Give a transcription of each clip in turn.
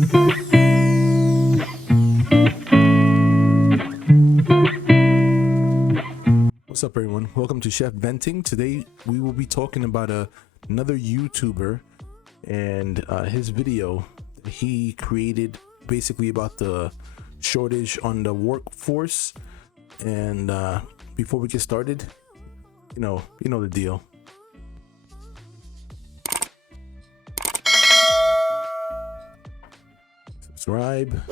What's up, everyone? Welcome to Chef Venting. Today we will be talking about another YouTuber and his video that he created, basically about the shortage on the workforce. And before we get started, you know the deal. Subscribe,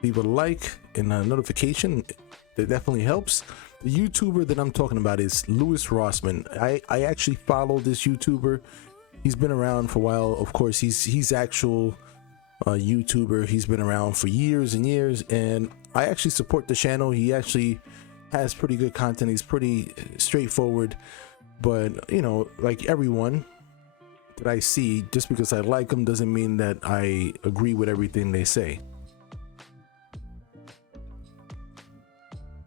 leave a like, and a notification. That definitely helps. The YouTuber that I'm talking about is Louis Rossmann. I actually follow this YouTuber. He's been around for a while. Of course, he's actual YouTuber. He's been around for years and years, and I actually support the channel. He actually has pretty good content. He's pretty straightforward, but you know, like everyone that I see, just because I like them doesn't mean that I agree with everything they say.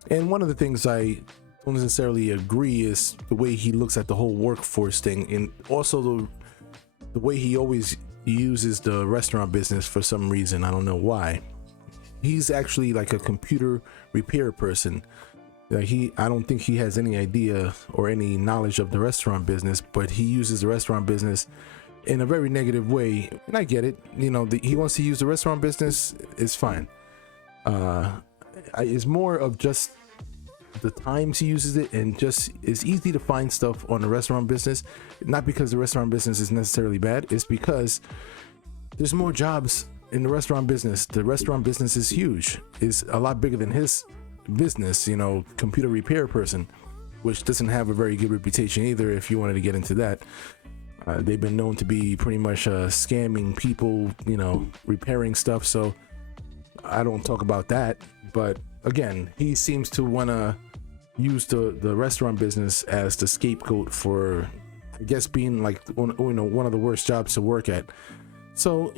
And one of the things I don't necessarily agree is the way he looks at the whole workforce thing, and also the way he always uses the restaurant business for some reason. I don't know why. He's actually like a computer repair person. I don't think he has any idea or any knowledge of the restaurant business, but he uses the restaurant business in a very negative way. And I get it. You know, he wants to use the restaurant business. It's fine. It's more of just the times he uses it, and just it's easy to find stuff on the restaurant business, not because the restaurant business is necessarily bad. It's because there's more jobs in the restaurant business. The restaurant business is huge. It's a lot bigger than his business, you know, computer repair person, which doesn't have a very good reputation either. If you wanted to get into that, they've been known to be pretty much scamming people, you know, repairing stuff. So I don't talk about that. But again, he seems to want to use the restaurant business as the scapegoat for, I guess, being like one of the worst jobs to work at. So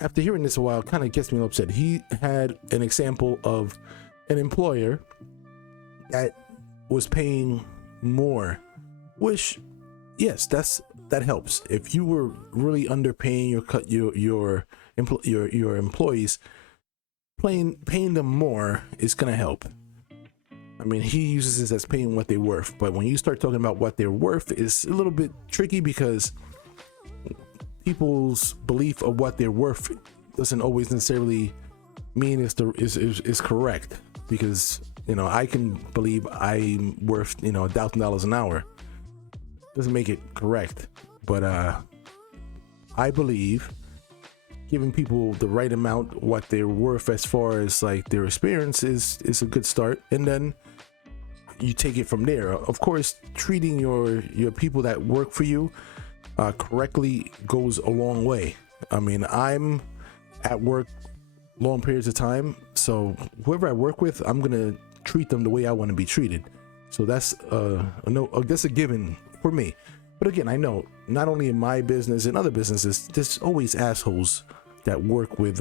after hearing this a while, it kind of gets me upset. He had an example of an employer that was paying more, which, yes, that helps. If you were really underpaying your employees, paying them more is gonna help. I mean, he uses this as paying what they're worth, but when you start talking about what they're worth, it's a little bit tricky, because people's belief of what they're worth doesn't always necessarily mean is correct. Because, you know, I can believe I'm worth, you know, $1,000 an hour. Doesn't make it correct, but I believe giving people the right amount what they're worth as far as like their experience is a good start, and then you take it from there. Of course, treating your people that work for you correctly goes a long way. I mean, I'm at work long periods of time, so whoever I work with, I'm gonna treat them the way I want to be treated. So that's that's a given for me. But again, I know not only in my business and other businesses, there's always assholes that work with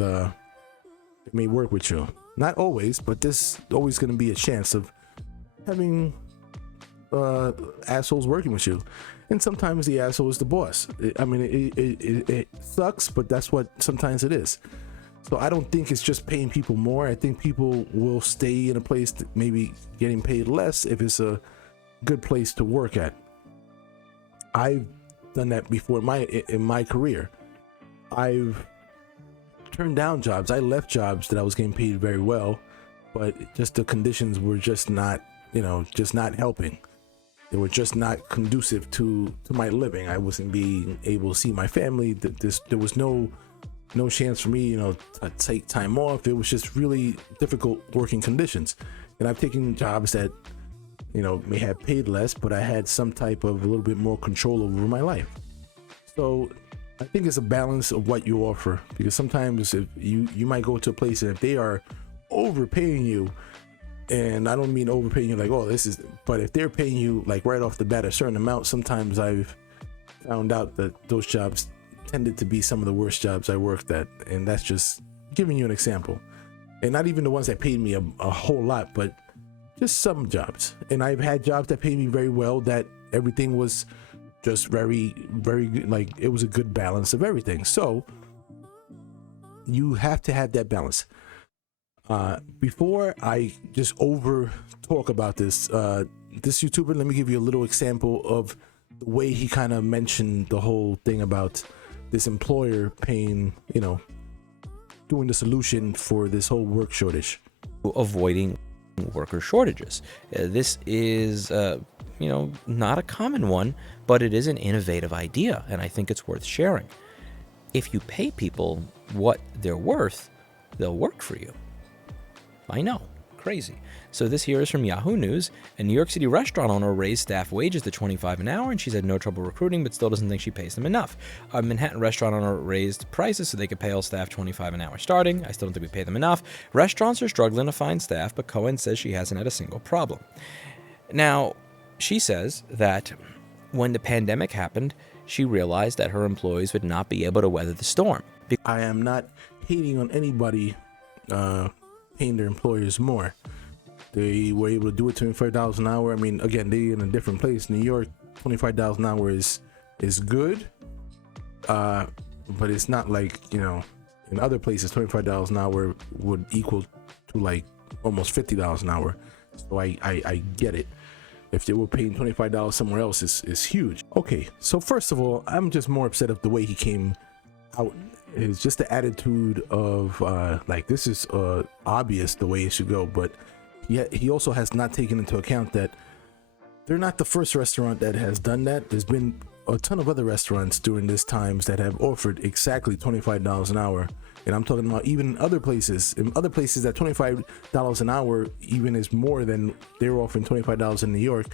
may work with you. Not always, but there's always going to be a chance of having assholes working with you. And sometimes the asshole is the boss. I mean, it sucks, but that's what sometimes it is. So I don't think it's just paying people more. I think people will stay in a place that maybe getting paid less if it's a good place to work at. I've done that before in my career. I've turned down jobs. I left jobs that I was getting paid very well, but just the conditions were just not, just not helping. They were just not conducive to my living. I wasn't being able to see my family. There was no chance for me, to take time off. It was just really difficult working conditions. And I've taken jobs that, may have paid less, but I had some type of a little bit more control over my life. So I think it's a balance of what you offer, because sometimes if you might go to a place and if they are overpaying you, and I don't mean overpaying you like, oh, but if they're paying you like right off the bat a certain amount, sometimes I've found out that those jobs tended to be some of the worst jobs I worked at. And that's just giving you an example. And not even the ones that paid me a whole lot, but just some jobs. And I've had jobs that paid me very well, that everything was just very, very good. Like, it was a good balance of everything. So you have to have that balance. Before I just over talk about this YouTuber, let me give you a little example of the way he kind of mentioned the whole thing about this employer paying, doing the solution for this whole work shortage. Avoiding worker shortages. This is, not a common one, but it is an innovative idea, and I think it's worth sharing. If you pay people what they're worth, they'll work for you. I know, crazy. So this here is from Yahoo News. A New York City restaurant owner raised staff wages to $25 an hour, and she's had no trouble recruiting, but still doesn't think she pays them enough. A Manhattan restaurant owner raised prices so they could pay all staff $25 an hour starting. I still don't think we pay them enough. Restaurants are struggling to find staff, but Cohen says she hasn't had a single problem. Now, she says that when the pandemic happened, she realized that her employees would not be able to weather the storm. I am not hating on anybody paying their employers more. They were able to do it $25 an hour. I mean, again, they in a different place. New York, $25 an hour is good, but it's not like, in other places, $25 an hour would equal to like almost $50 an hour. So I get it. If they were paying $25 somewhere else, is huge. Okay, so first of all, I'm just more upset of the way he came out. It's just the attitude of like, this is obvious the way it should go, but he also has not taken into account that they're not the first restaurant that has done that. There's been a ton of other restaurants during this times that have offered exactly $25 an hour, and I'm talking about even other places. In other places, that $25 an hour even is more than they're offering $25 in New York.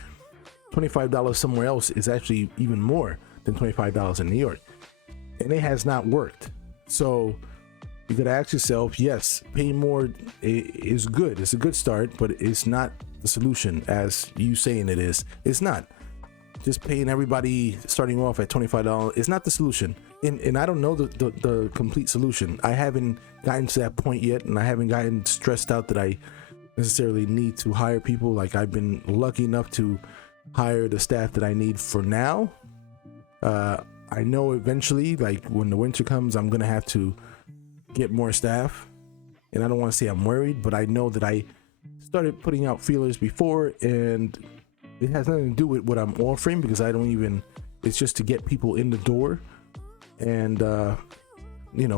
$25 somewhere else is actually even more than $25 in New York, and it has not worked. So you gotta ask yourself, yes, paying more is good. It's a good start, but it's not the solution as you saying it is. It's not. Just paying everybody starting off at $25 is not the solution. And I don't know the complete solution. I haven't gotten to that point yet, and I haven't gotten stressed out that I necessarily need to hire people. Like, I've been lucky enough to hire the staff that I need for now. I know eventually, like when the winter comes, I'm gonna have to get more staff, and I don't want to say I'm worried, but I know that I started putting out feelers before, and it has nothing to do with what I'm offering, because it's just to get people in the door, and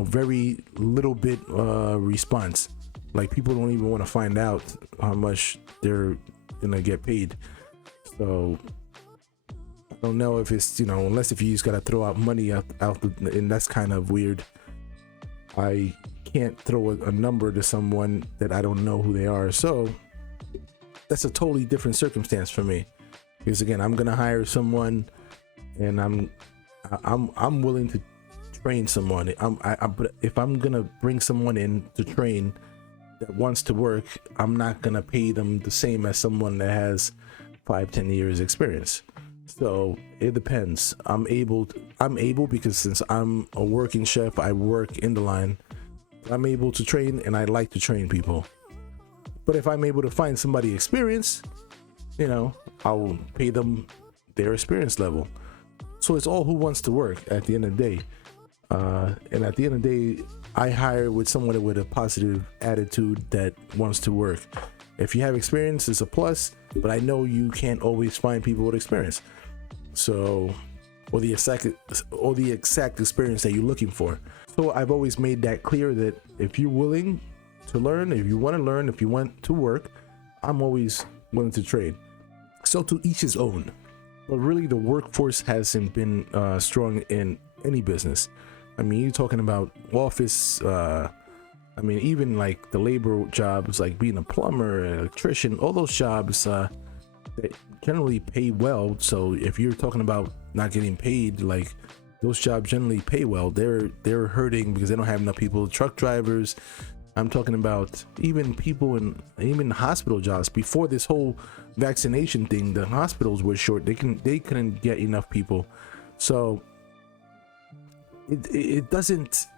very little bit response. Like, people don't even want to find out how much they're gonna get paid. So I don't know if it's, unless if you just gotta throw out money out and that's kind of weird. I can't throw a number to someone that I don't know who they are. So that's a totally different circumstance for me, because again, I'm gonna hire someone, and I'm willing to train someone. But if I'm gonna bring someone in to train that wants to work, I'm not gonna pay them the same as someone that has 5-10 years experience. So it depends. I'm able because since I'm a working chef, I work in the line, I'm able to train, and I like to train people. But if I'm able to find somebody experienced, I'll pay them their experience level. So it's all who wants to work at the end of the day. And at the end of the day, I hire with someone with a positive attitude that wants to work. If you have experience, it's a plus, but I know you can't always find people with experience. So, or the exact experience that you're looking for. So I've always made that clear that if you're willing to learn, if you want to learn, if you want to work, I'm always willing to train. So to each his own. But really, the workforce hasn't been strong in any business. I mean, you're talking about office, even like the labor jobs, like being a plumber, an electrician, all those jobs, they generally pay well. So if you're talking about not getting paid, like, those jobs generally pay well. They're hurting because they don't have enough people. Truck drivers, I'm talking about even people even hospital jobs. Before this whole vaccination thing, the hospitals were short. They couldn't get enough people. So it's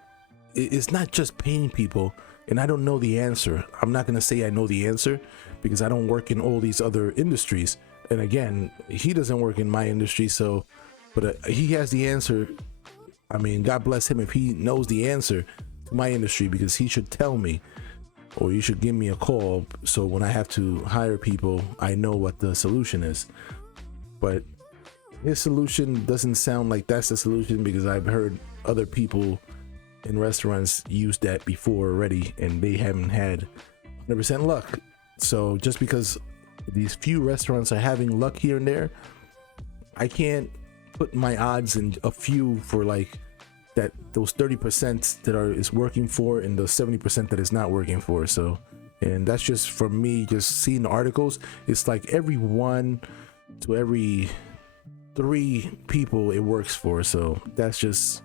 not just paying people. And I don't know the answer. I'm not going to say I know the answer, because I don't work in all these other industries. And again, he doesn't work in my industry. So, but he has the answer. I mean, God bless him if he knows the answer to my industry, because he should tell me, or you should give me a call, so when I have to hire people, I know what the solution is. But his solution doesn't sound like that's the solution, because I've heard other people in restaurants use that before already, and they haven't had 100% luck. So just because these few restaurants are having luck here and there, I can't put my odds in a few for like that, those 30% that is working for, and the 70% that is not working for. So, and that's just from me just seeing the articles. It's like every 1 to every 3 people it works for. So that's just,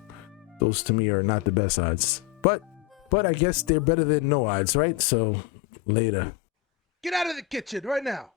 those to me are not the best odds, but I guess they're better than no odds, right? So later. Get out of the kitchen right now.